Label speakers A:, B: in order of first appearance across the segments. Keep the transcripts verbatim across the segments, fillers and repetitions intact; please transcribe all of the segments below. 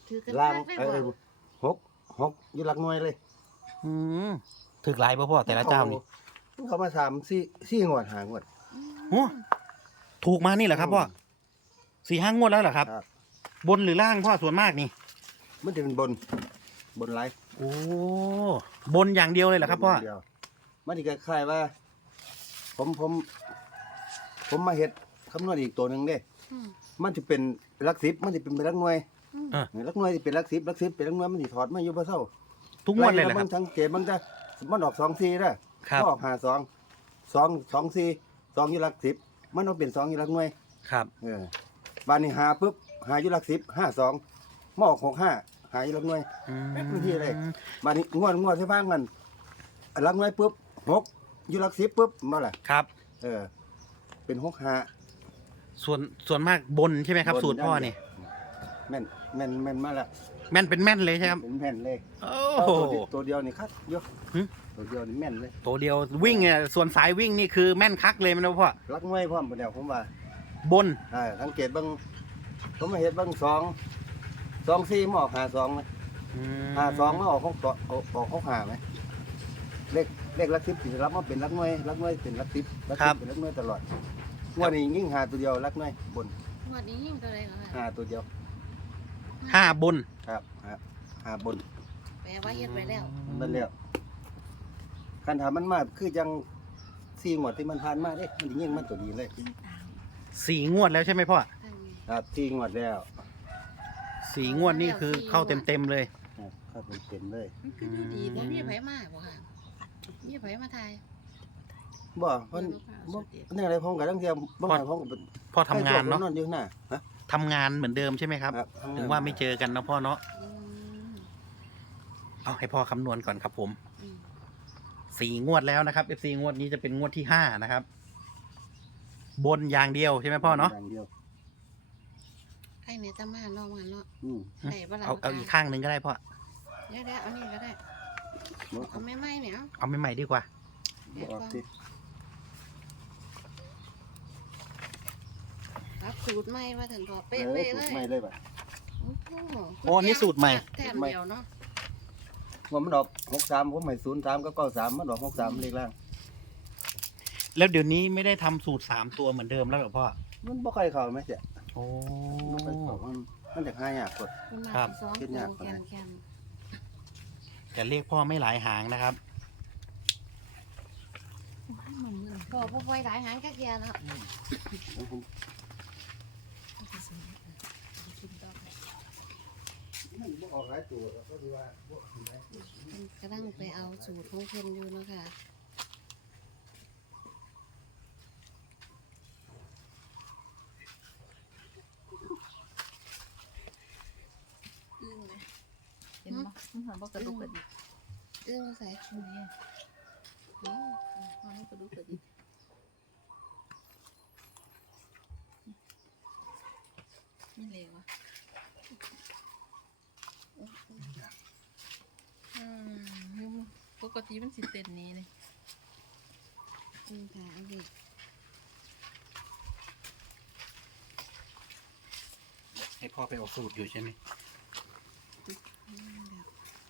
A: ถือกัน
B: ล่าง
A: ได้
B: เอ
A: บ่
B: อหกหกอยู่หลักหน่วยเลย
C: อืมถึกหลายพ่อพ่อแต่ละเจ้านี่
B: มันเขามาสามสี่สี่งวดหางวด
C: โอ้ถูกมานี่เหรอครับพ่อสี่ห้างวดแล้วเหรอครับ
B: ครับ
C: บนหรือล่างพ่อส่วนมากนี่
B: มันจะเป็นบนบนไร
C: โอ้บนอย่างเดียวเลยเหรอครับพ่อ
B: เดียวมันจะคล้ายๆว่า ผมผม ผมมาเฮ็ดคำนวณอีกตัวหนึ่งเด้
A: อืม
B: มันจะเป็นหลักสิบมันจะเป็นหลักหน่วย
A: อืม
C: อ่ะ
B: หลักหน่วยจะเป็นหลักสิบหลักสิบเป็นหลักหน่วยมันจะถอดมาอยู่บ่เศร้า
C: ทุกงวดเลยเหรอค
B: มั
C: รับ
B: นสังเกตมันจะมันออกสองสี่ได้
C: ครับ
B: มันออกหาสองสองสองสี่สองอยู่หลักสิบมันต้องเป็นสองอยู่หลักหน่วย
C: ครับ
B: เออบ้านนี้หาปุ๊บหาอยู่หลักสิบห้าสองมาออกหกห้าหาอยู่หลักหน่วย
C: อืม
B: เป็นที่อะไร บ้านนี้งวดงวดที่พังมันหลักหน่วยปุ๊บหกอยู่หลักสิบปุ๊บมาละ
C: ครับ
B: เออ เป็นหกห้า
C: ส่วนส่วนมากบนใช่ไหมครับ สูตรพ่อนี่
B: แม่นแม่นแม่นมาละ
C: แม่นเป็นแม่นเลยใช่ไหมครับ
B: เป็นแม่นเลย
C: โอ้
B: เอา
C: โห
B: ตัวเดียวตัวเดียวนี่ครับยก
C: หึ
B: ตัวเดียวนี่แม่นเลย
C: ตัวเดียววิ่งเนี่ยส่วนสายวิ่งนี่คือแม่นคักเลยมันนะพ่อ
B: หลักหน่วยพร้อมบ่เดียวผมว่า
C: บน
B: อ่าสังเกตเบิ่งผมมาเห็นเบิ่งสองสองสี่มาออกหาสองไหม
C: อืม
B: หาสองมาออกหกต่อออกออกหกหาไหมเลขเลขหลักสิบสิรับมาเป็นหลักหน่วยหลักหน่วยเป็นหลักสิบหลักสิบเป็นหลักหน่วยตลอดงวันนี้ยิ่งหาตัวเดียวหลักหน่วยบน
A: งวดนี้ยิ่งตัวใดเหรอคะ
B: หาตัวเดียว
C: ห้าบน
B: ครับหาหาบน
A: แปลว่าเฮ็ดไว้แล้ว
B: มันแล้วคันถามมันมาคือจังสี่หมวดที่มันผ่านมาเด้มันยิ่งมันตัวดีเลย
A: ยิ่งตาม
C: สี่งวดแล้วใช่ไหมพ่อ
A: ทางนี้
B: ครับสี่หมวดแล้ว
C: สี่งวดนี่คือเข้าเต็มเต็มๆเลย
B: ครับเข้าเต็มๆเลย
A: มันคือดูดีบ่มีไผมาบ่ค่ะมีไผมาทาย
B: บ่เพิ่นบ่นี่อะไรผมกับตั้งเทียมบ่ให้ผมกับ
C: พ่อทำงานเนาะ
B: นอนอยู่หน้าฮะ
C: ทำงานเหมือนเดิมใช่ไหมครับ
B: ครับทำงน
C: ถึงว่าไม่เจอกันนะพ่อเนาะ
A: อืม
C: เอาให้พ่อคำนวณก่อนครับผม
A: อืม
C: สี่งวดแล้วนะครับ เอฟ ซี งวดนี้จะเป็นงวดที่ห้านะครับ บนอย่างเดียวใช่ไหมพ่อเนาะ
B: ย่งดียว
A: ใครเนี่ยตะมาเนาะมันเนาะ
B: อืม
A: ได้บ่ล่ะ
C: เอาเอาอีกข้างหนึ่งก็ได้พ่อ
A: เดี๋ยวๆเอานี่ก็ได้
B: บ่
A: เอาไม้ๆเนี่ยเอา
C: เอาใหม่ๆดีกว่า
B: บ่ออกสิ
A: รับสูตรใหม่ว่าถึงพอ
B: เอ
A: เป๊ะ
B: อ
A: เลย
B: สู
A: เล
B: ตร
A: ย
B: ใหม่เลยบัด
A: โอ้โห
C: โอ้นี่สูตรใหม่
A: แต้มเดียวเนาะ
B: ว่ามันออกหกสามผมให้ศูนย์สามก็เก้าสามมันออกหกสามเลขล่าง
C: แล้วเดี๋ยวนี้ไม่ได้ทำสูตรสามตัวเหมือนเดิมแล้วเหรอพ่อ
B: มันบ่ค่อยเข้าแม่เจ้ะ
C: โอ้
B: บ่ค่อยเข้ามันมันจะหายากกด
A: คุณมา
C: ครับ
A: สอง
B: คิดยาก
A: แกนแกน
C: แต่เลขพ่อไม่หลายหางนะครับ
A: พอพ่อไว้หลายหางกักยาแล้ว
B: มันบ่ออกหลายตัวก็คือว่าบ่
A: มันกำลังไปเอาสูตรของเพิ่นอยู่เนาะค่ะ
D: อึ้งนะเห็นปะมันหันบอกกระดูกกระดิก
A: เอื้องใส่
D: นี่โอ้มันกระดูกกระดิกไม่เลวะอืมปกติมันสิเต้นนี้เลย
A: อืมค่ะเอาดิ
C: ให้พ่อไปเอาสูตรอยู่ใช่ไหม
A: อืมแบบ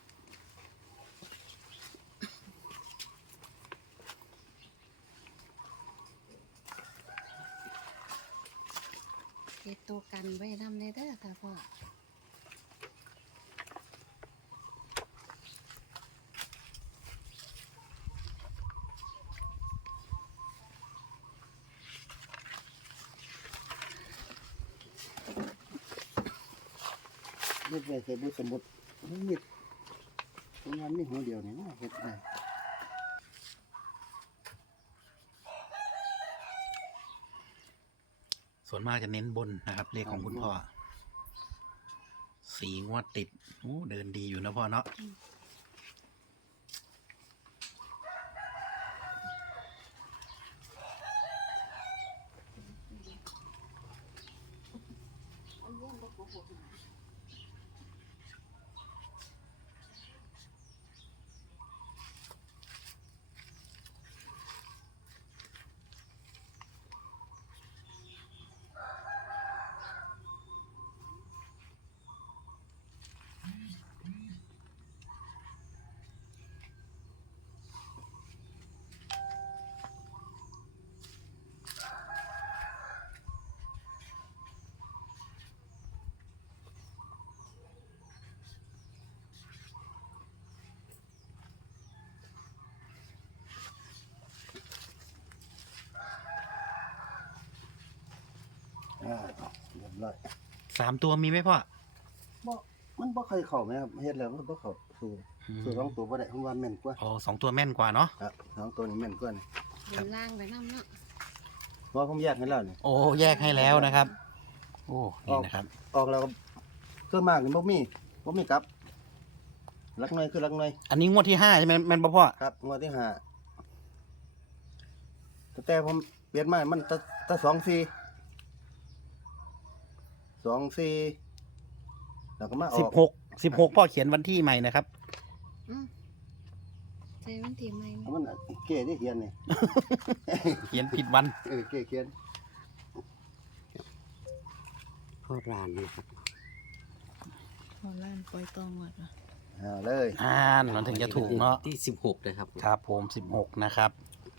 A: เก็บตัวกันไว้นำในเด้อค่ะพ่อ
B: นี่เป็นเคยบุสมุดมันมีตรงนั้นมีหัวเดียวนี่นะเฮ็ดได้
C: ส่วนมากจะเน้นบนนะครับ เลขของคุณพ่อ สีงวดติดโอ้เดินดีอยู่นะพ่อเนาะ
B: ร้อย
C: สามตัวมีไหมพ่อ
B: บ่มันบ่เคยเข้าไหมครับเฮ็ดแล้วมันบ่เข้าสู่สู่สองตัวบ่ได้ผมว่าแม่นกว่า
C: อ๋อสองตัวแม่นกว่าเนาะ
B: ครับสองตัวนี้แม่นกว่านี่
A: บนล่างไปน้ำเนาะ
B: เพราะผมแยกให้แล้วนี่
C: โอ้แยกให้แล้วนะครับ โอ้นี่นะครับ
B: ออกแล้วก็ส่วนมากนี่บ่มีบ่มีกลับลักน้อยคือลักน้อย
C: อันนี้งวดที่ห้าใช่ไหมแม่นป่ะพ่อ
B: ครับงวดที่ห้าแต่แต่ผมเปลี่ยนมามันตะตะสองสี่สองสี่แล้วก็มาอ
C: สิบอก หกสิบหกพ่อเขียนวันที่ใหม่นะครับ
A: อืมใส่วันที่ใหม่
B: เอามันเก๋ได้เขียนนี่
C: เขียนผิดวัน
B: เออเก๋เขียน
E: พ่อร้านนะครับ
D: พอล้านปล่อยตองหมดว่ะ
B: เอาเลย
C: อ่านมันถึงจะถูกเนาะ
E: ที่สิบหกเลยครับ
C: ครับผมสิบหกนะครับ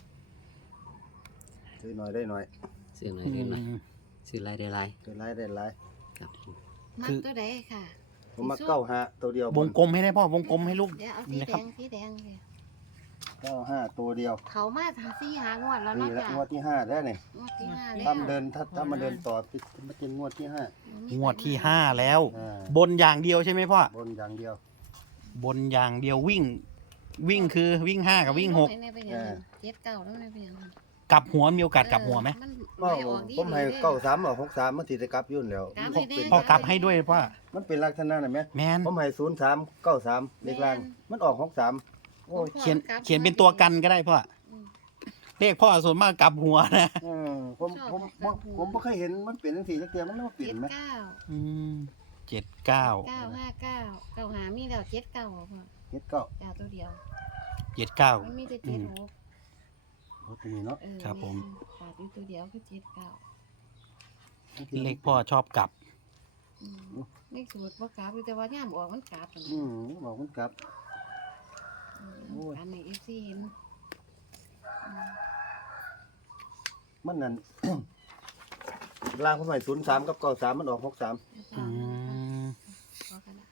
B: ซื้อหน่อยได้หน่อย
E: ซื้อหน่อยซื้อหน่อยซื้อลายได้ลาย
B: ซื้อหลายได้หลาย
E: ครับ
A: มักตัวใดค่ะ
B: ผมมาเก้าห้าตัวเดียว
C: วงกลมให้ได้พ่อวงกลมให้ลูก
A: เดี๋ยวเอาสี
C: นะ
A: แด
C: ครับ
A: งสีแดงเลย
B: เก้าห้าตัวเดียว
A: เขามาหาซี่หางวดแล้ว
B: นี่
A: เนาะ
B: แหละ
A: จ้ะ
B: งวดที่ห้าแล้วนี่
A: งวดที่ห้าแล้ว
B: ถ้ามันเดินถ้าถ้ามันเดินต่อมันจะงวดที่ห้าง
C: วดที่ห้าแล้ว
B: อ่า
C: บนอย่างเดียวใช่ไหมพ่อบ
B: นอย่างเดียว
C: บนอย่างเดียววิ่ง วิ่งคือวิ่งห้ากับวิ่งหก
A: ไม่เป็นอย่างนั้นเจ็ดเก้าแล้วไม่เป็นอย่างนั้น
C: กลับหัวมีโอกาสกลับหัวไหม
A: เออมัน
B: ก็
A: ไม่ออกดี
B: ผมให้
A: ลย
B: เก้าสามออกหกสามมันสิได้กลับยุ่นแล้ว
A: กลับ
B: มัน
A: ให้แน่
B: เป็น
C: พ่อกลับให้ด้วยพ่อ
B: มันเป็นลักษณะน่ะไหม
C: แมน
B: ผมให้ศูนย์สามเก้าสามเลขล่างมันออกหกสามโอ้ย
C: เขียนเขียนเป็นตัวกันก็ได้พ่อ
A: อืม
C: เลขพ่อส่วนมากกลับหัวนะ
B: เออผมผมผมผมไม่เคยเห็นมันเปลี่ยนทั้งสี่ทั้งเตียมันต้องเปลี่ย
A: เจ็
B: น
A: ด
B: ไหม
A: เก้า
C: อืมเจ็ดเก้า
A: เก้าห้าเก้าเก้าหามีแล้วเจ็ดเก้าพ่อ
B: เจ็ดเก้า
A: เก้าตัวเดียว
C: เจ็ดเก้า
A: มันมีแต่เจ็ดหก
B: โอ้ตัวนี้เนาะ
A: เออ
C: ครับผม
A: ขาดอยู่ตัวเดียวคือเจ็ดเก้า
C: เลขพ่อชอบกลับ
A: อืมเลขสูตรว่ากราบอยู่แต่ว่าย่ามออกมันกราบอัน
B: อื
A: นี้
B: มบอกมันกลับ
A: อืม
B: โอ้ย
A: อันนี้เอฟซีเห็นอืม
B: มันนั่น ล่างผมให้ศูนย์สามกับเก้าสามมันออกหกสาม
C: อืม
A: ขอกระดาษ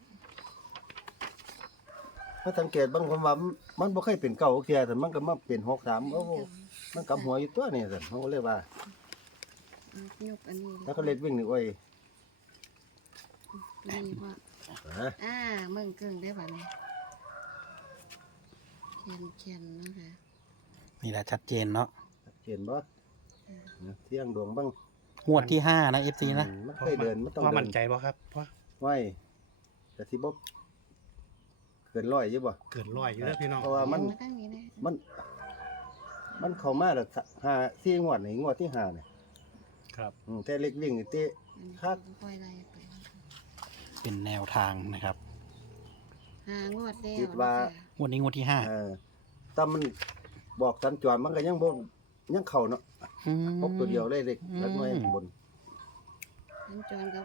B: ถ้าสังเกตบางคนว่ามันมันบ่เคยเป็นเก้าเทียแต่มันก็มาเป็นหกสามโอ้โหมันกลับหัวอยู่ตัวนี่สิเขาก็เรียกว่า
A: อืมยกอันนี้
B: แล้วก็เล็กวิ่งนี่โอ้ย
A: นี่ว่า
B: ฮะ
A: อ่าเมืองเกิงได้ป่ะเนี่ยเขียนเขียนนะคะ
C: นี่แหละชัดเจนเนาะ
B: เขียนบ่นะเที่ยงดวงบ้าง
C: งวดที่ห้านะเอฟซีนะ
B: อืมมันเคยเดินมันต้อง
C: พ่อ
B: เดิ
C: มั่
B: น
C: นใจป่ะครับพ่อ
B: ไว้แต่ที่บ่เกินร้อยอยู่บ่
C: เกินร้อยอยู่แล้วพี่น้อง
B: เพราะว่ามัน
A: เขียตั้งนี้นะ
B: มัน มันเข้ามาแล้วห้าสี่งวดนี่งวดที่ห้านี่
C: ครับ
B: อืมแต่เล็กวิ่งนี่เตะ
A: อันนี้
B: ครับ
A: ปล่อยอะไรไป
C: เป็นแนวทางนะครับ
A: หางวดแล้ว
B: คิดว่า
A: นะคะ
C: งวดนี้งวดที่ห้า
B: เออถ้ามันบอกสัญจรมันก็ยังบ่ยังเข้าเนาะ
C: อืม
B: พกตัวเดียวเลยเล็ก
C: อืม
B: แล้วน้อยบน
A: สัญจรกับ